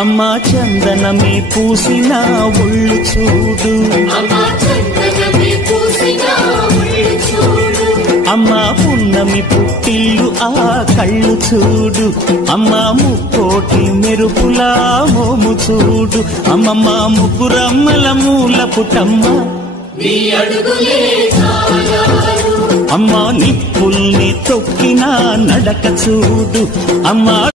అమ్మా చందనమే పూసిన ఒళ్ళు చూడు, అమ్మా పున్నమి పుట్టిల్లు ఆ కళ్ళు చూడు, అమ్మా ముక్కోటి మెరుపులా మోము చూడు, అమ్మమ్మ ముగ్గురమ్మల మూల పుటమ్మ అమ్మా నిప్పుల్ని తొక్కిన నడక చూడు, అమ్మా